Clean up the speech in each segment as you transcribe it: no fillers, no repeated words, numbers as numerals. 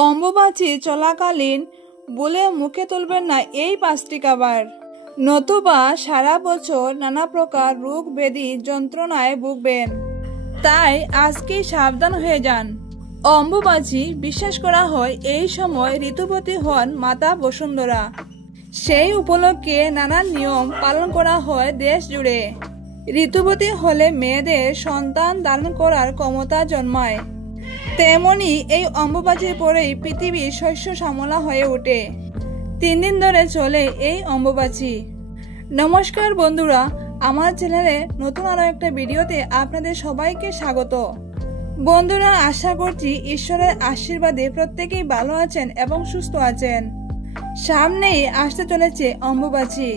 অম্বুবাচী চলাকালীন বলে মুখে তুলবেন না এই 5টি খাবার, নতুবা সারা বছর নানা প্রকার রোগ ব্যাধি যন্ত্রণায় ভুগবেন। তাই আজকেই সাবধান হয়ে যান। অম্বুবাচী বিশ্বাস করা হয় এই সময় ঋতুবতী হন মাতা বসুন্ধরা। সেই উপলক্ষে নানান নিয়ম পালন করা হয় দেশ জুড়ে। ঋতুবতী হলে মেয়েদের সন্তান ধারণ করার ক্ষমতা জন্মায়। তেমনি এই অম্বুবাচীর পরেই পৃথিবী শস্য শ্যামলা হয়ে ওঠে। 3 দিন ধরে চলে এই অম্বুবাচী। নমস্কার বন্ধুরা, আমার চ্যানেলে নতুন আরো একটা ভিডিওতে আপনাদের সবাইকে স্বাগত। বন্ধুরা, আশা করছি ঈশ্বরের আশীর্বাদে প্রত্যেকেই ভালো আছেন এবং সুস্থ আছেন। সামনেই আসতে চলেছে অম্বুবাচী।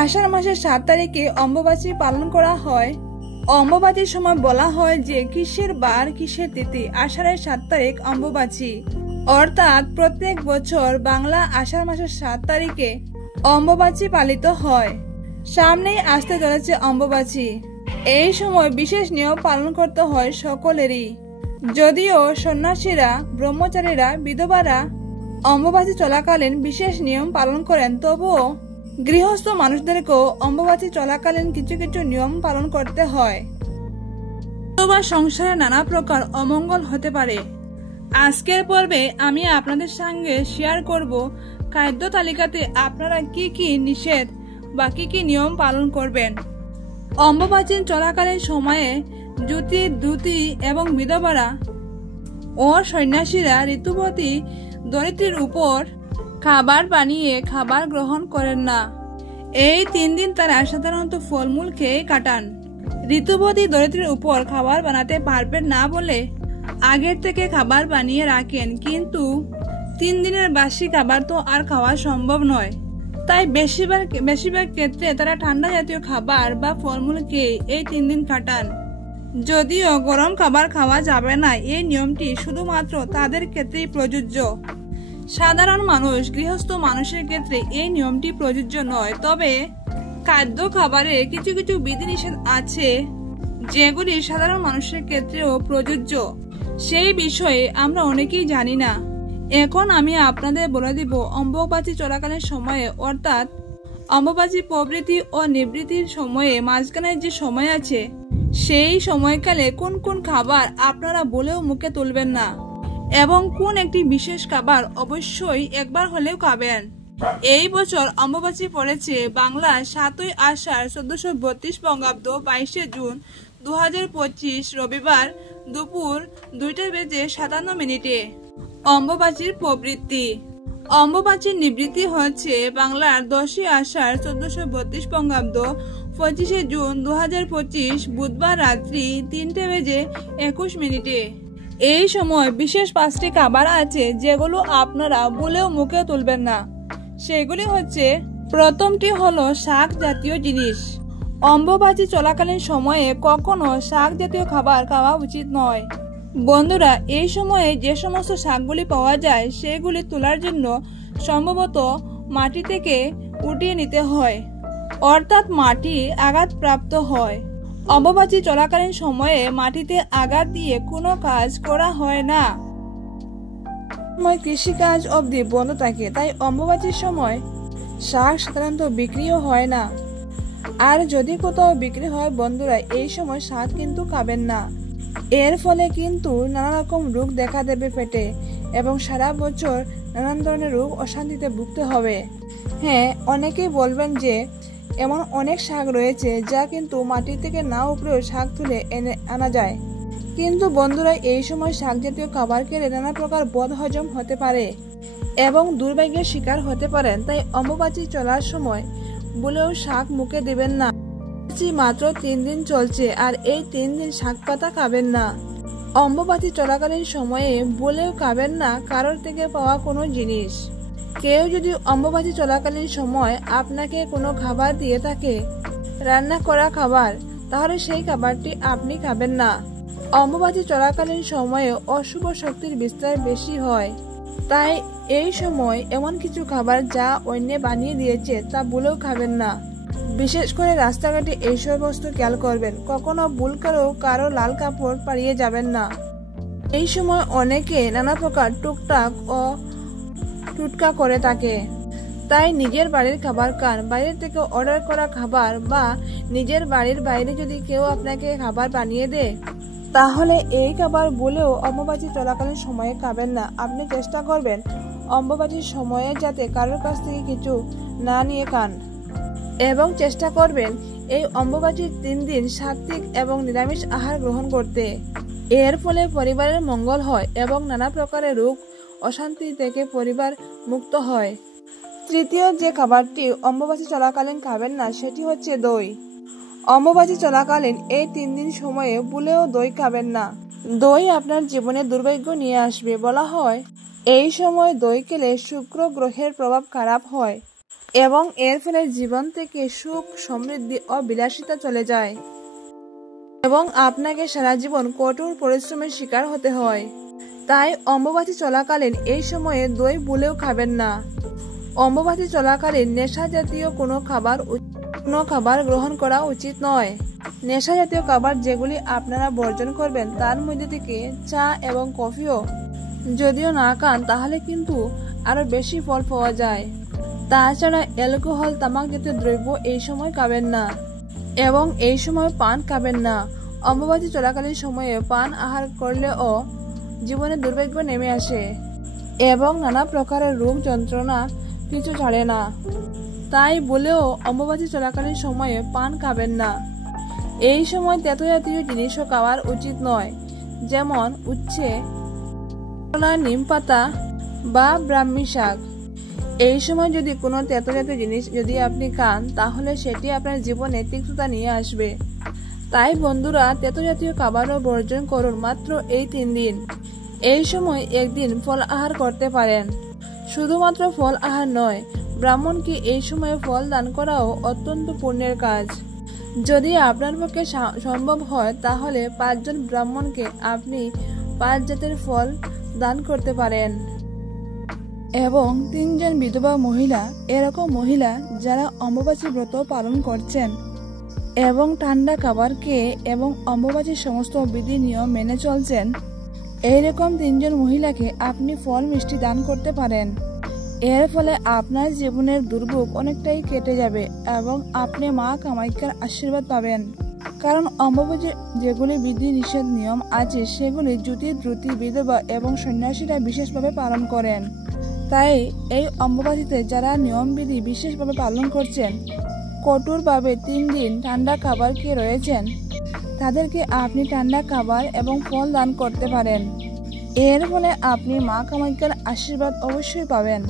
আষাঢ় মাসের 7 তারিখে অম্বুবাচী পালন করা হয়। অম্বুবাচীর সময় বলা হয় যে কিসের বার কিসের তিথি, আষাঢ়ের 7 তারিখ অম্বুবাচী। অর্থাৎ প্রত্যেক বছর বাংলা আষাঢ় মাসের 7 তারিখে অম্বুবাচী পালিত হয়। সামনেই আসতে চলেছে অম্বুবাচী। এই সময় বিশেষ নিয়ম পালন করতে হয় সকলেরই। যদিও সন্ন্যাসীরা, ব্রহ্মচারীরা, বিধবারা অম্বুবাচী চলাকালীন বিশেষ নিয়ম পালন করেন, তবুও গৃহস্থ মানুষদেরকেও অম্বুবাচী চলাকালীন কিছু কিছু নিয়ম পালন করতে হয়। অথবা সংসারে নানা প্রকার অমঙ্গল হতে পারে। আজকের পর্বে আমি আপনাদের সঙ্গে শেয়ার করব খাদ্য তালিকাতে আপনারা কি কি নিষেধ বা কি কি নিয়ম পালন করবেন। অম্বুবাচী চলাকালীন সময়ে দ্যুতি এবং বিধবারা ও সন্ন্যাসীরা ঋতুবতী দরিদ্রের উপর খাবার বানিয়ে খাবার গ্রহণ করেন না। এই 3 দিন তারা সাধারণত ফলমূল খেয়ে কাটান। ঋতুবতী দরিদ্রের উপর খাবার বানাতে পারবেন না বলে আগের থেকে খাবার বানিয়ে রাখেন, কিন্তু 3 দিনের বাসি খাবার তো আর খাওয়া সম্ভব নয়। তাই বেশিরভাগ ক্ষেত্রে তারা ঠান্ডা জাতীয় খাবার বা ফলমূল খেয়ে এই 3 দিন কাটান। যদিও গরম খাবার খাওয়া যাবে না, এই নিয়মটি শুধুমাত্র তাদের ক্ষেত্রেই প্রযোজ্য। সাধারণ মানুষ, গৃহস্থ মানুষের ক্ষেত্রে এই নিয়মটি প্রযোজ্য নয়। তবে খাদ্য খাবারে কিছু কিছু বিধিনিষেধ আছে যেগুলি সাধারণ মানুষের ক্ষেত্রেও প্রযোজ্য। সেই বিষয়ে আমরা অনেকেই জানি না। এখন আমি আপনাদের বলে দিব অম্বুবাচী চলাকালীন সময়ে, অর্থাৎ অম্বুবাচী প্রবৃত্তি ও নিবৃত্তির সময়ে মাঝখানে যে সময় আছে, সেই সময়কালে কোন কোন খাবার আপনারা বলেও মুখে তুলবেন না এবং কোন একটি বিশেষ খাবার অবশ্যই একবার হলেও খাবেন। এই বছর অম্বুবাচী পড়েছে বাংলা 7ই আষাঢ় 1432 বঙ্গাব্দ 22শে জুন 2025 রবিবার দুপুর 2:57 অম্বুবাচীর প্রবৃত্তি। অম্বুবাচীর নিবৃত্তি হচ্ছে বাংলার 10ই আষাঢ় 1432 বঙ্গাব্দ 25শে জুন 2025 বুধবার রাত্রি 3:21। এই সময় বিশেষ 5টি খাবার আছে যেগুলো আপনারা বলেও মুখে তুলবেন না। সেগুলি হচ্ছে, প্রথমটি হলো শাক জাতীয় জিনিস। অম্বুবাচী চলাকালীন সময়ে কখনো শাক জাতীয় খাবার খাওয়া উচিত নয়। বন্ধুরা, এই সময়ে যে সমস্ত শাকগুলি পাওয়া যায় সেগুলি তোলার জন্য সম্ভবত মাটি থেকে উঠিয়ে নিতে হয়, অর্থাৎ মাটি আঘাতপ্রাপ্ত হয়। অম্বুবাচী চলাকালীন সময়ে মাটিতে আঘাত দিয়ে কোনো কাজ করা হয় না। কৃষিকাজ অবধি বন্ধ থাকে, তাই অম্বুবাচীর সময় শাক সাধারণত বিক্রিও হয় না। আর যদি কোথাও বিক্রি হয় বন্ধুরা, এই সময় শাক কিন্তু খাবেন না। এর ফলে কিন্তু নানা রকম রোগ দেখা দেবে পেটে, এবং সারা বছর নানান ধরনের রোগ অশান্তিতে ভুগতে হবে। হ্যাঁ, অনেকেই বলবেন যে এমন অনেক শাক রয়েছে যা কিন্তু মাটি থেকে না উপরেও শাক তুলে আনা যায়, কিন্তু বন্ধুরা এই সময় শাক জাতীয় খাবার খেলে নানা প্রকার বদহজম হতে পারে এবং দুর্ভাগ্যের শিকার হতে পারেন। তাই অম্বুবাচী চলার সময় বলেও শাক মুখে দেবেন না। মাত্র 3 দিন চলছে, আর এই 3 দিন শাক পাতা খাবেন না। অম্বুবাচী চলাকালীন সময়ে বলেও খাবেন না কারোর থেকে পাওয়া কোনো জিনিস। কেউ যদি অম্বুবাচী চলাকালীন সময় আপনাকে কোনো খাবার দিয়ে থাকে, রান্না করা খাবার, তাহলে সেই খাবারটি আপনি খাবেন না। অম্বুবাচী চলাকালীন সময়ে অশুভ শক্তির বিস্তার বেশি হয়, তাই এই সময় এমন কিছু খাবার যা অন্য বানিয়ে দিয়েছে তা বলেও খাবেন না। বিশেষ করে রাস্তাঘাটে এইসব বস্তু খেয়াল করবেন। কখনো ভুল করেও কারো লাল কাপড় পাড়িয়ে যাবেন না। এই সময় অনেকে নানা প্রকার টুকটাক ও টুটকা করে থাকে। তাই নিজের বাড়ির খাবার খান। বাইরে থেকে অর্ডার করা খাবার বা নিজের বাড়ির বাইরে যদি কেউ আপনাকে খাবার বানিয়ে দেয়, তাহলে এই খাবার বলেও অম্বুবাচী চলাকালীন সময়ে খাবেন না। আপনি চেষ্টা করবেন অম্বুবাচীর সময়ে যাতে কারোর কাছ থেকে কিছু না নিয়ে খান, এবং চেষ্টা করবেন এই অম্বুবাচীর 3 দিন সাত্ত্বিক এবং নিরামিষ আহার গ্রহণ করতে। এর ফলে পরিবারের মঙ্গল হয় এবং নানা প্রকারের রোগ অশান্তি থেকে পরিবার মুক্ত হয়। তৃতীয় যে খাবারটি অম্বুবাচী চলাকালীন খাবেন না সেটি হচ্ছে দই। অম্বুবাচী চলাকালীন এই 3 দিন সময়ে ভুলেও দই খাবেন না। দই আপনার জীবনে দুর্ভাগ্য নিয়ে আসবে। বলা হয় এই সময় দই খেলে শুক্র গ্রহের প্রভাব খারাপ হয় এবং এর ফলে জীবন থেকে সুখ, সমৃদ্ধি ও বিলাসিতা চলে যায় এবং আপনাকে সারা জীবন কঠোর পরিশ্রমের শিকার হতে হয়। তাই অম্বুবাচী চলাকালীন এই সময়ে দই ভুলেও খাবেন না। অম্বুবাচী চলাকালীন নেশা জাতীয় কোনো খাবার গ্রহণ করা উচিত নয়। নেশা জাতীয় খাবার যেগুলি আপনারা বর্জন করবেন তার মধ্যে থেকে চা এবং কফিও যদিও না খান তাহলে কিন্তু আরো বেশি ফল পাওয়া যায়। তাছাড়া অ্যালকোহল, তামাক জাতীয় দ্রব্য এই সময় খাবেন না এবং এই সময় পান খাবেন না। অম্বুবাচী চলাকালীন সময়ে পান আহার করলেও জীবনে দুর্ভাগ্য নেমে আসে এবং নানা প্রকারের রোগ যন্ত্রণা কিছু ছাড়ে না। তাই বলেও অম্বুবাচী চলাকালীন সময়ে পান খাবেন না। এই সময় তেতো জাতীয় জিনিসও খাওয়ার উচিত নয়, যেমন উচ্ছে, নিম পাতা বা ব্রাহ্মী শাক। এই সময় যদি কোনো তেতো জাতীয় জিনিস যদি আপনি খান তাহলে সেটি আপনার জীবনে তিক্ততা নিয়ে আসবে। তাই বন্ধুরা, তেতো জাতীয় খাবারও বর্জন করুন মাত্র এই 3 দিন। এই সময় একদিন ফল আহার করতে পারেন। শুধুমাত্র ফল আহার নয়, ব্রাহ্মণকে এই সময়ে ফল দান করাও অত্যন্ত পুণ্যের কাজ। যদি আপনার পক্ষে সম্ভব হয় তাহলে 5 জন ব্রাহ্মণকে আপনি 5 জাতের ফল দান করতে পারেন। এবং 3 জন বিধবা মহিলা, এরকম মহিলা যারা অম্বুবাচী ব্রত পালন করছেন এবং ঠান্ডা খাবার খেয়ে এবং অম্বুবাচীর সমস্ত বিধি নিয়ম মেনে চলছেন, এইরকম 3 জন মহিলাকে আপনি ফল মিষ্টি দান করতে পারেন। এর ফলে আপনার জীবনের দুর্ভোগ অনেকটাই কেটে যাবে এবং আপনি মা কামাখ্যার আশীর্বাদ পাবেন। কারণ অম্বুবাচীর যেগুলি বিধি নিষেধ নিয়ম আছে সেগুলি জ্যোতি, দ্রুতি, বিধবা এবং সন্ন্যাসীরা বিশেষভাবে পালন করেন। তাই এই অম্বুবাচীতে যারা নিয়মবিধি বিশেষভাবে পালন করছেন, কঠোরভাবে 3 দিন ঠান্ডা খাবার খেয়ে রয়েছেন, তাদেরকে আপনি ঠান্ডা খাবার এবং ফল দান করতে পারেন। এর ফলে আপনি মা কামাখ্যার আশীর্বাদ অবশ্যই পাবেন।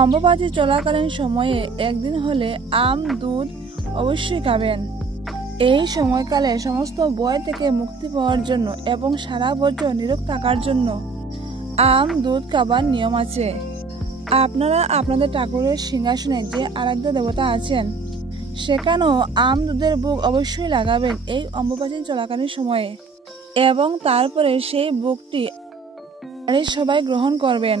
অম্বুবাচী চলাকালীন সময়ে একদিন হলে আম, দুধ অবশ্যই খাবেন। এই সময়কালে সমস্ত ভয় থেকে মুক্তি পাওয়ার জন্য এবং সারা বছর নিরোগ থাকার জন্য আম, দুধ খাবার নিয়ম আছে। আপনারা আপনাদের ঠাকুরের সিংহাসনে যে আরাধ্য দেবতা আছেন সেখানেও আম, দুধের ভোগ অবশ্যই লাগাবেন এই অম্বুবাচী চলাকালীন সময়ে, এবং তারপরে সেই ভোগটি সবাই গ্রহণ করবেন।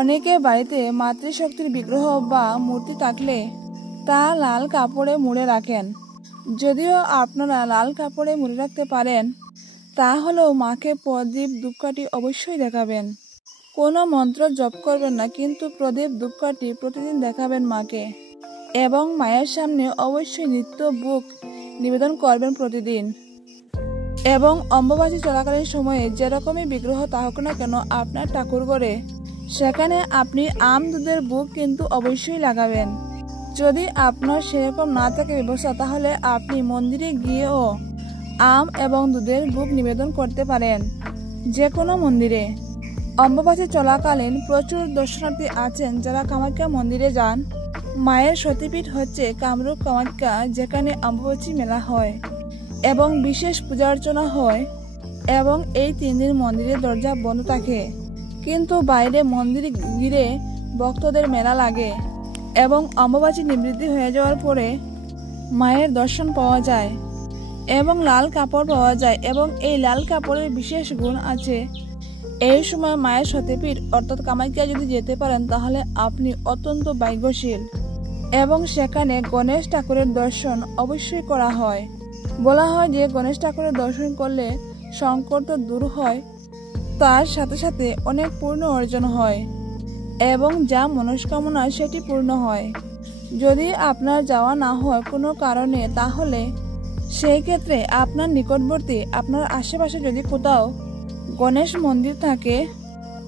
অনেকে বাড়িতে মাতৃশক্তির বিগ্রহ বা মূর্তি থাকলে তা লাল কাপড়ে মুড়ে রাখেন। যদিও আপনারা লাল কাপড়ে মুড়ে রাখতে পারেন, তাহলেও মাকে প্রদীপ ধূপকাঠি অবশ্যই দেখাবেন। কোনো মন্ত্র জপ করবেন না, কিন্তু প্রদীপ ধূপকাঠি প্রতিদিন দেখাবেন মাকে, এবং মায়ের সামনে অবশ্যই নিত্য ভোগ নিবেদন করবেন প্রতিদিন। এবং অম্বুবাচী চলাকালীন সময়ে যেরকমই বিগ্রহ থাকুক না কেন আপনার ঠাকুর ঘরে, সেখানে আপনি আম, দুধের ভোগ কিন্তু অবশ্যই লাগাবেন। যদি আপনার সেরকম না থাকে ব্যবস্থা, তাহলে আপনি মন্দিরে গিয়েও আম এবং দুধের ভোগ নিবেদন করতে পারেন, যে কোনো মন্দিরে। অম্বুবাচী চলাকালীন প্রচুর দর্শনার্থী আছেন যারা কামাখ্যা মন্দিরে যান। মায়ের সতীপীঠ হচ্ছে কামরূপ কামাখ্যা, যেখানে অম্বুবাচী মেলা হয় এবং বিশেষ পূজা অর্চনা হয়, এবং এই 3 দিন মন্দিরের দরজা বন্ধ থাকে, কিন্তু বাইরে মন্দির ঘিরে ভক্তদের মেলা লাগে এবং অম্বুবাচী নিবৃত্তি হয়ে যাওয়ার পরে মায়ের দর্শন পাওয়া যায় এবং লাল কাপড় পাওয়া যায়। এবং এই লাল কাপড়ের বিশেষ গুণ আছে। এই সময় মায়ের সতীপীঠ অর্থাৎ কামাখ্যা যদি যেতে পারেন তাহলে আপনি অত্যন্ত ভাগ্যশীল। এবং সেখানে গণেশ ঠাকুরের দর্শন অবশ্যই করা হয়। বলা হয় যে গণেশ ঠাকুরের দর্শন করলে সংকট তো দূর হয়, তার সাথে সাথে অনেক পূর্ণ অর্জন হয় এবং যা মনস্কামনা সেটি পূর্ণ হয়। যদি আপনার যাওয়া না হয় কোনো কারণে, তাহলে সেই ক্ষেত্রে আপনার নিকটবর্তী, আপনার আশেপাশে যদি কোথাও গণেশ মন্দির থাকে,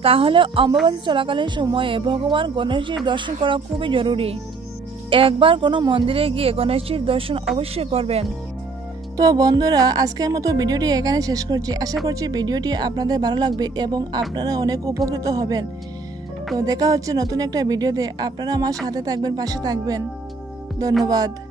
তাহলে অমাবস্যা চলাকালীন সময়ে ভগবান গণেশজির দর্শন করা খুবই জরুরি। একবার কোনো মন্দিরে গিয়ে গণেশজির দর্শন অবশ্যই করবেন। তো বন্ধুরা, আজকের মতো ভিডিওটি এখানে শেষ করছি। আশা করছি ভিডিওটি আপনাদের ভালো লাগবে এবং আপনারা অনেক উপকৃত হবেন। তো দেখা হচ্ছে নতুন একটা ভিডিওতে। আপনারা আমার সাথে থাকবেন, পাশে থাকবেন। ধন্যবাদ।